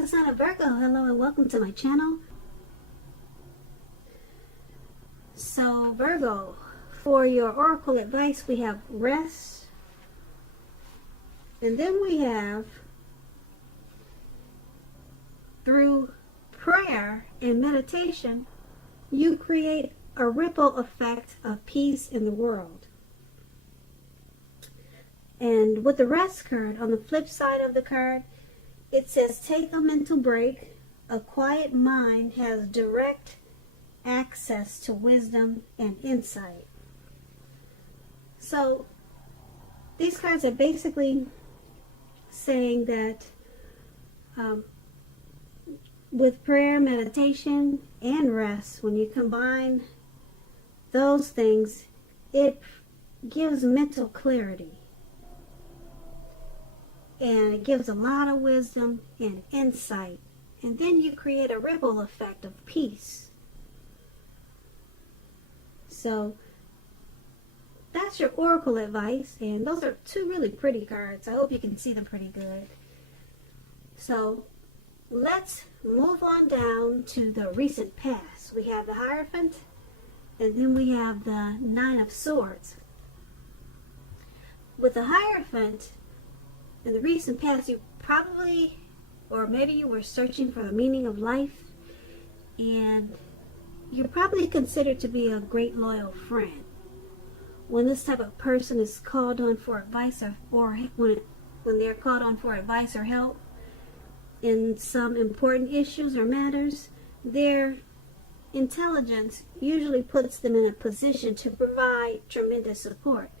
the sign of Virgo. Hello and welcome to my channel. So Virgo, for your oracle advice, we have rest, and then we have through prayer and meditation, you create a ripple effect of peace in the world. And with the rest card, on the flip side of the card, it says take a mental break. A quiet mind has direct access to wisdom and insight. So these cards are basically saying that with prayer, meditation, and rest, when you combine those things, it gives mental clarity. And it gives a lot of wisdom and insight. And then you create a ripple effect of peace. So that's your oracle advice. And those are two really pretty cards. I hope you can see them pretty good. So let's move on down to the recent past. We have the Hierophant, and then we have the Nine of Swords. With the Hierophant, in the recent past, you probably, or maybe you were searching for the meaning of life, and you're probably considered to be a great loyal friend. When this type of person is called on for advice, or when they're called on for advice or help in some important issues or matters, their intelligence usually puts them in a position to provide tremendous support.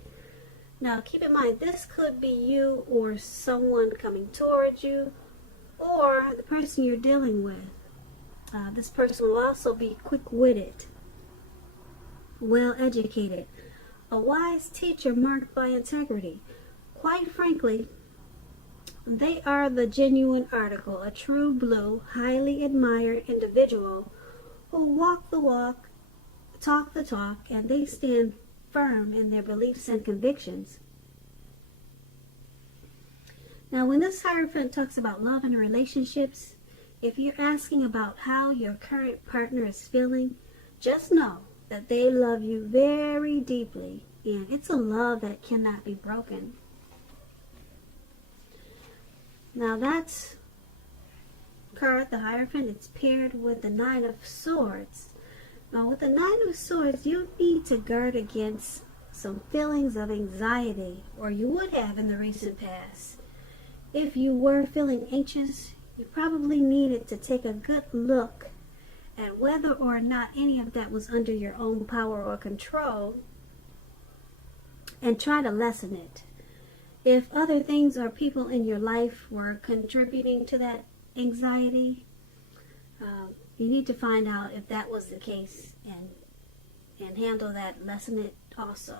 Now, keep in mind, this could be you or someone coming towards you, or the person you're dealing with. This person will also be quick-witted, well-educated, a wise teacher marked by integrity. Quite frankly, they are the genuine article, a true blue, highly admired individual who walk the walk, talk the talk, and they stand firm in their beliefs and convictions. Now, when this Hierophant talks about love and relationships, if you're asking about how your current partner is feeling, just know that they love you very deeply, and it's a love that cannot be broken. Now, that's card, the Hierophant. It's paired with the Nine of Swords. Now, with the Nine of Swords, you need to guard against some feelings of anxiety, or you would have in the recent past. If you were feeling anxious, you probably needed to take a good look at whether or not any of that was under your own power or control, and try to lessen it. If other things or people in your life were contributing to that anxiety, you need to find out if that was the case and handle that, lessen it also.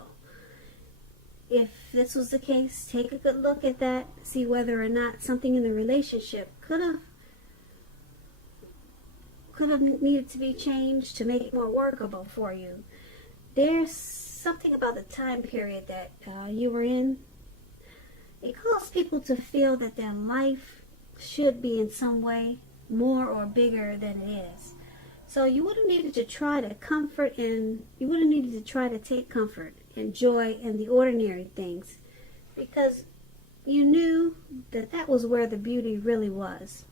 If this was the case, take a good look at that, see whether or not something in the relationship could have needed to be changed to make it more workable for you. There's something about the time period that you were in. It caused people to feel that their life should be in some way more or bigger than it is. So you would have needed to try to comfort, and you would have needed to try to take comfort and joy in the ordinary things, because you knew that that was where the beauty really was.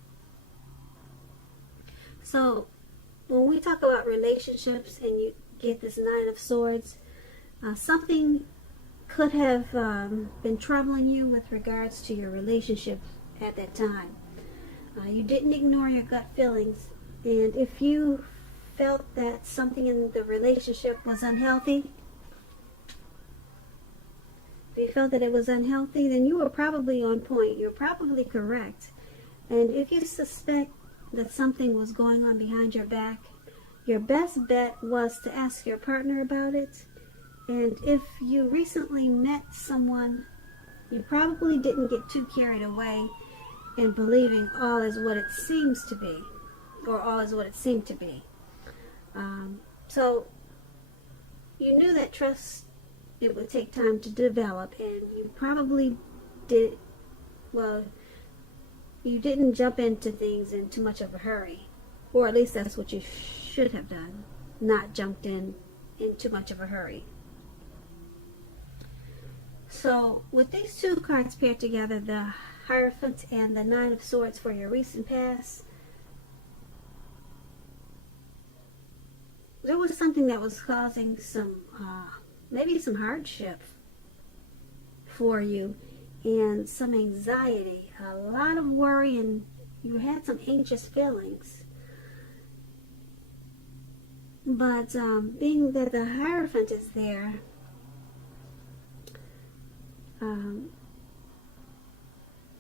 So when we talk about relationships and you get this Nine of Swords, something could have been troubling you with regards to your relationship at that time. You didn't ignore your gut feelings, and if you felt that something in the relationship was unhealthy, if you felt that it was unhealthy, then you were probably on point. You're probably correct. And if you suspect that something was going on behind your back, your best bet was to ask your partner about it. And if you recently met someone, you probably didn't get too carried away in believing all is what it seems to be, or all is what it seemed to be. So you knew that trust, it would take time to develop, and you probably did, well, you didn't jump into things in too much of a hurry, or at least that's what you should have done, not jumped in too much of a hurry. So with these two cards paired together, the Hierophant and the Nine of Swords for your recent past, there was something that was causing some, maybe some hardship for you and some anxiety, a lot of worry, and you had some anxious feelings. But being that the Hierophant is there,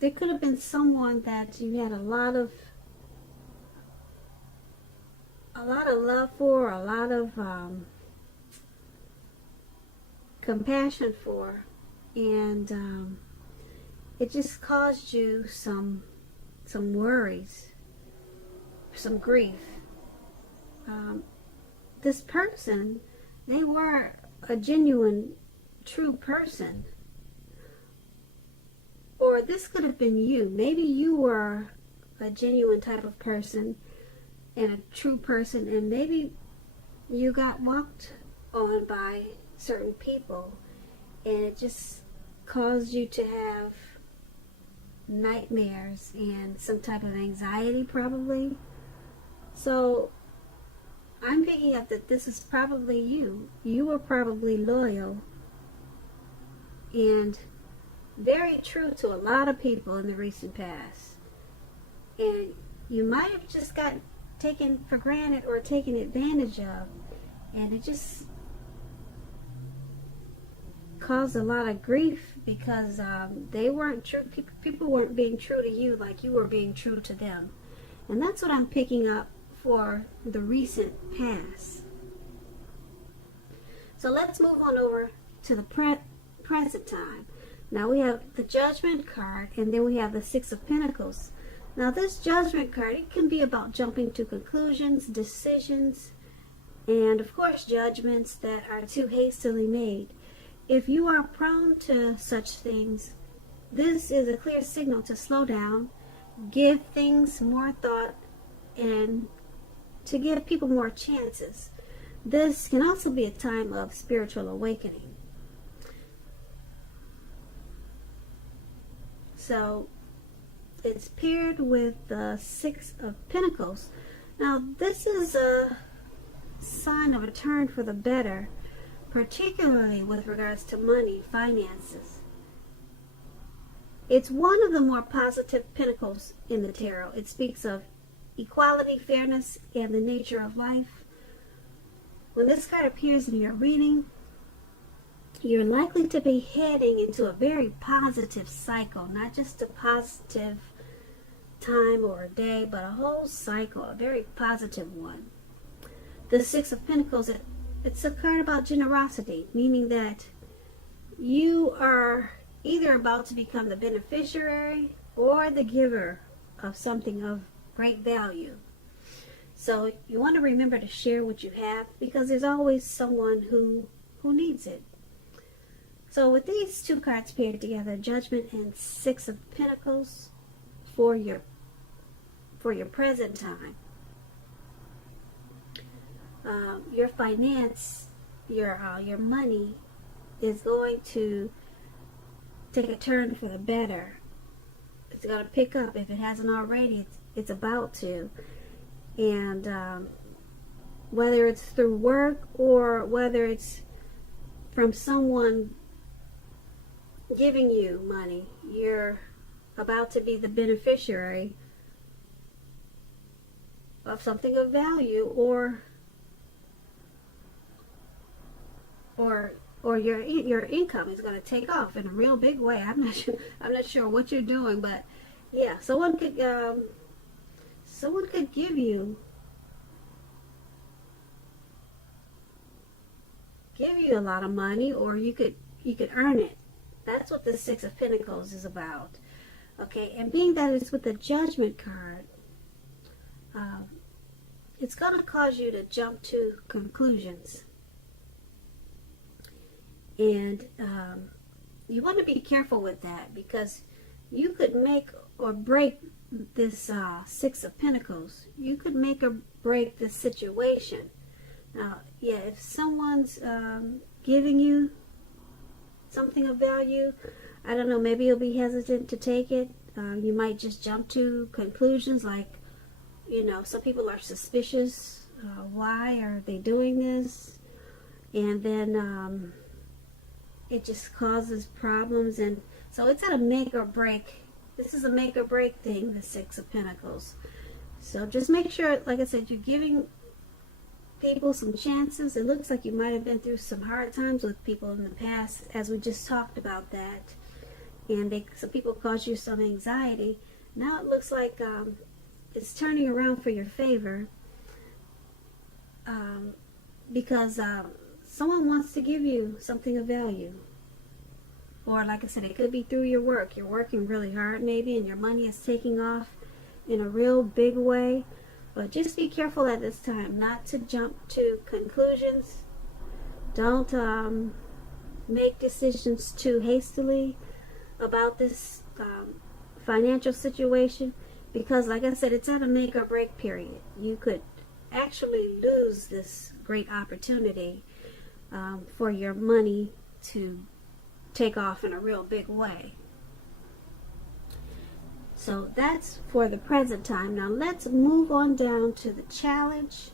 there could have been someone that you had a lot of love for, a lot of compassion for, and it just caused you some worries, some grief. This person, they were a genuine, true person. Or this could have been you. Maybe you were a genuine type of person and a true person, and maybe you got walked on by certain people, and it just caused you to have nightmares and some type of anxiety, probably. So I'm picking up that this is probably you. You were probably loyal and very true to a lot of people in the recent past. And you might have just got taken for granted or taken advantage of. And it just caused a lot of grief because they weren't true. People weren't being true to you like you were being true to them. And that's what I'm picking up for the recent past. So let's move on over to the present time. Now we have the Judgment card, and then we have the Six of Pentacles. Now this Judgment card, it can be about jumping to conclusions, decisions, and of course judgments that are too hastily made. If you are prone to such things, this is a clear signal to slow down, give things more thought, and to give people more chances. This can also be a time of spiritual awakening. So it's paired with the Six of Pentacles. Now this is a sign of a turn for the better, particularly with regards to money, finances. It's one of the more positive pentacles in the tarot. It speaks of equality, fairness, and the nature of life. When this card appears in your reading, you're likely to be heading into a very positive cycle, not just a positive time or a day, but a whole cycle, a very positive one. The Six of Pentacles, it's a card about generosity, meaning that you are either about to become the beneficiary or the giver of something of great value. So you want to remember to share what you have, because there's always someone who needs it. So with these two cards paired together, Judgment and Six of Pentacles for your present time, your finance, your money is going to take a turn for the better. It's going to pick up. If it hasn't already, it's about to. And whether it's through work or whether it's from someone giving you money, you're about to be the beneficiary of something of value, or your income is going to take off in a real big way. I'm not sure what you're doing, but yeah, someone could give you a lot of money, or you could earn it. That's what the Six of Pentacles is about. Okay, and being that it's with the Judgment card, it's going to cause you to jump to conclusions. And you want to be careful with that, because you could make or break this Six of Pentacles, you could make or break the situation. Now, yeah, if someone's giving you something of value, I don't know, maybe you'll be hesitant to take it. You might just jump to conclusions like, you know, some people are suspicious. Why are they doing this? And then it just causes problems. And so it's at a make or break. This is a make or break thing, the Six of Pentacles. So just make sure, like I said, you're giving people some chances. It looks like you might have been through some hard times with people in the past, as we just talked about that. And some people caused you some anxiety. Now it looks like it's turning around for your favor, because someone wants to give you something of value. Or like I said, it could be through your work. You're working really hard maybe, and your money is taking off in a real big way. But just be careful at this time not to jump to conclusions. Don't make decisions too hastily about this financial situation, because like I said, it's at a make or break period. You could actually lose this great opportunity for your money to take off in a real big way. So that's for the present time. Now let's move on down to the challenge.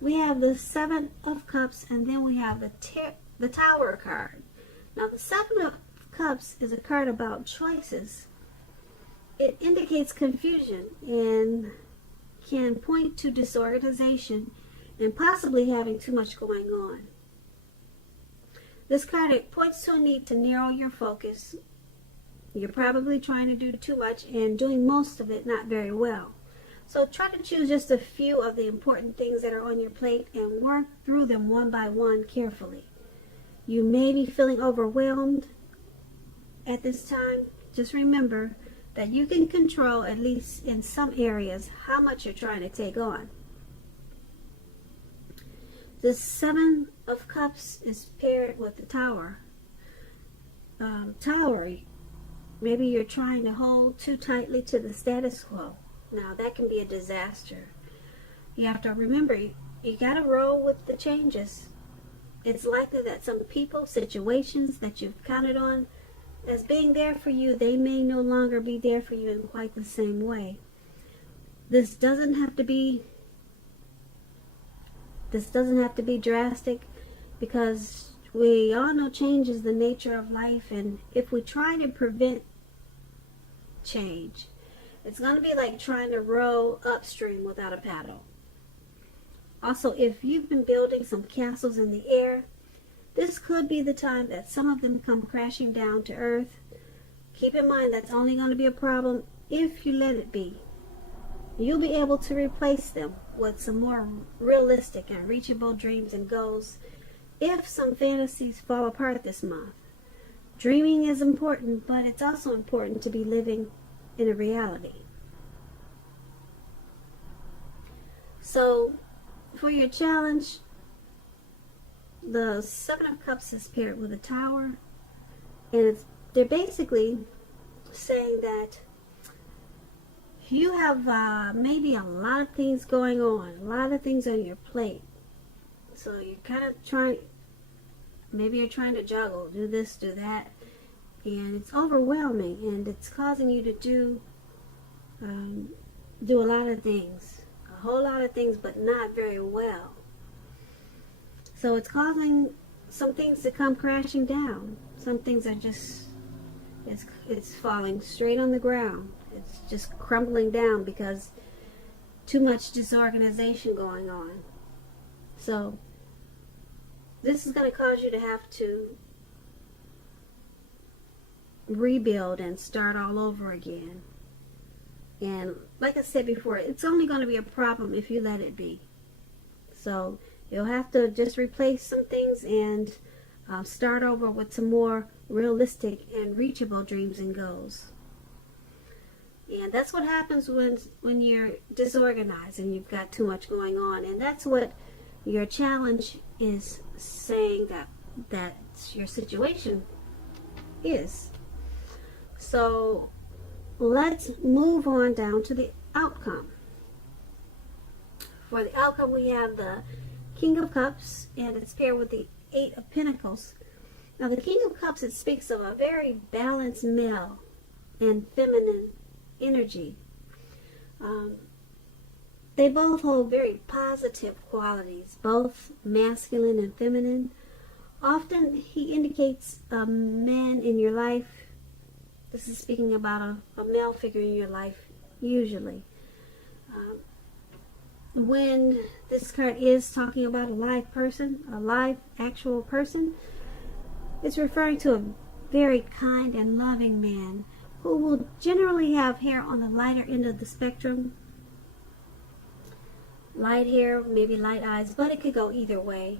We have the Seven of Cups, and then we have the Tower card. Now the Seven of Cups is a card about choices. It indicates confusion and can point to disorganization and possibly having too much going on. This card, it points to a need to narrow your focus. You're probably trying to do too much and doing most of it not very well. So try to choose just a few of the important things that are on your plate and work through them one by one carefully. You may be feeling overwhelmed at this time. Just remember that you can control, at least in some areas, how much you're trying to take on. The Seven of Cups is paired with the Tower. Tower, maybe you're trying to hold too tightly to the status quo. Now that can be a disaster. You have to remember, you got to roll with the changes. It's likely that some people, situations that you've counted on as being there for you, they may no longer be there for you in quite the same way. This doesn't have to be drastic, because we all know change is the nature of life, and if we try to prevent change, it's going to be like trying to row upstream without a paddle. Also, if you've been building some castles in the air, this could be the time that some of them come crashing down to earth. Keep in mind that's only going to be a problem if you let it be. You'll be able to replace them with some more realistic and reachable dreams and goals if some fantasies fall apart this month. Dreaming is important, but it's also important to be living in a reality. So, for your challenge, the Seven of Cups is paired with a Tower, and they're basically saying that you have maybe a lot of things going on, a lot of things on your plate. So you're kind of maybe you're trying to juggle, do this, do that, and it's overwhelming, and it's causing you to do a lot of things, a whole lot of things, but not very well. So it's causing some things to come crashing down. Some things are just, it's falling straight on the ground. It's just crumbling down because too much disorganization going on. So this is going to cause you to have to rebuild and start all over again. And like I said before, it's only going to be a problem if you let it be. So you'll have to just replace some things and start over with some more realistic and reachable dreams and goals. And that's what happens when you're disorganized and you've got too much going on. And that's what your challenge is saying that your situation is. So let's move on down to the outcome. For the outcome, we have the King of Cups, and it's paired with the Eight of Pentacles. Now, the King of Cups, it speaks of a very balanced male and feminine energy. They both hold very positive qualities, both masculine and feminine. Often, he indicates a man in your life. This is speaking about a male figure in your life, usually. When this card is talking about a live person, a live actual person, it's referring to a very kind and loving man who will generally have hair on the lighter end of the spectrum. Light hair, maybe light eyes, but it could go either way.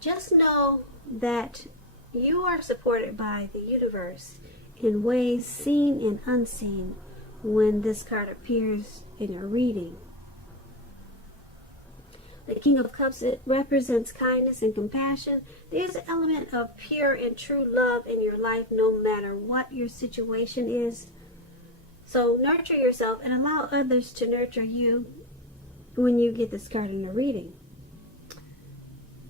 Just know that you are supported by the universe in ways seen and unseen when this card appears in your reading. The King of Cups, it represents kindness and compassion. There's an element of pure and true love in your life no matter what your situation is. So nurture yourself and allow others to nurture you when you get this card in your reading.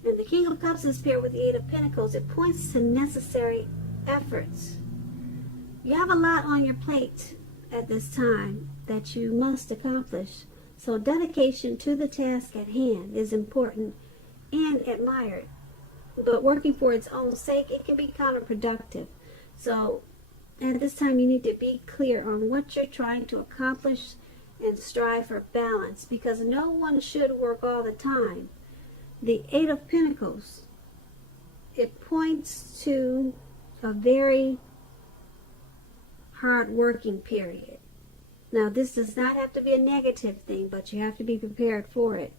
And the King of Cups is paired with the Eight of Pentacles. It points to necessary efforts. You have a lot on your plate at this time that you must accomplish. So dedication to the task at hand is important and admired. But working for its own sake, it can be counterproductive. So at this time, you need to be clear on what you're trying to accomplish and strive for balance, because no one should work all the time. The Eight of Pentacles, it points to a very hard working period. Now, this does not have to be a negative thing, but you have to be prepared for it.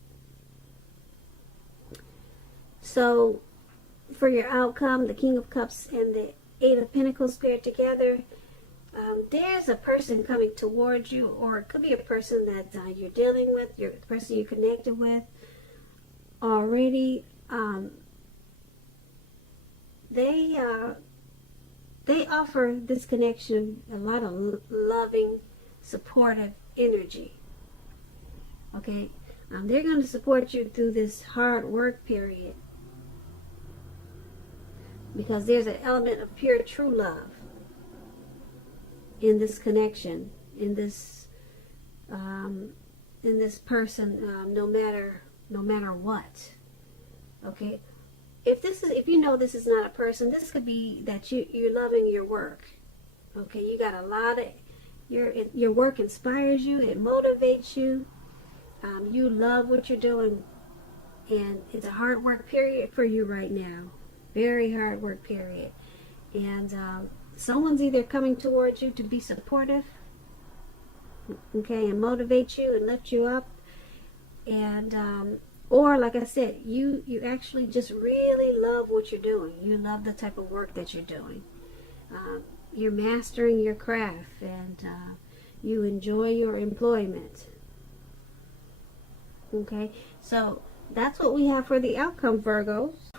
So, for your outcome, the King of Cups and the Eight of Pentacles paired together, there's a person coming towards you, or it could be a person that you're dealing with, the person you're connected with already. They offer this connection a lot of loving, supportive energy. Okay, they're going to support you through this hard work period, because there's an element of pure true love in this connection, in this person, no matter what. Okay, if you know this is not a person, this could be that you're loving your work. Okay, you got a lot of your work inspires you, it motivates you. You love what you're doing, and it's a hard work period for you right now. Very hard work period. And someone's either coming towards you to be supportive, okay, and motivate you and lift you up, and or like I said, you actually just really love what you're doing. You love the type of work that you're doing. You're mastering your craft, and you enjoy your employment. Okay, so that's what we have for the outcome, Virgos.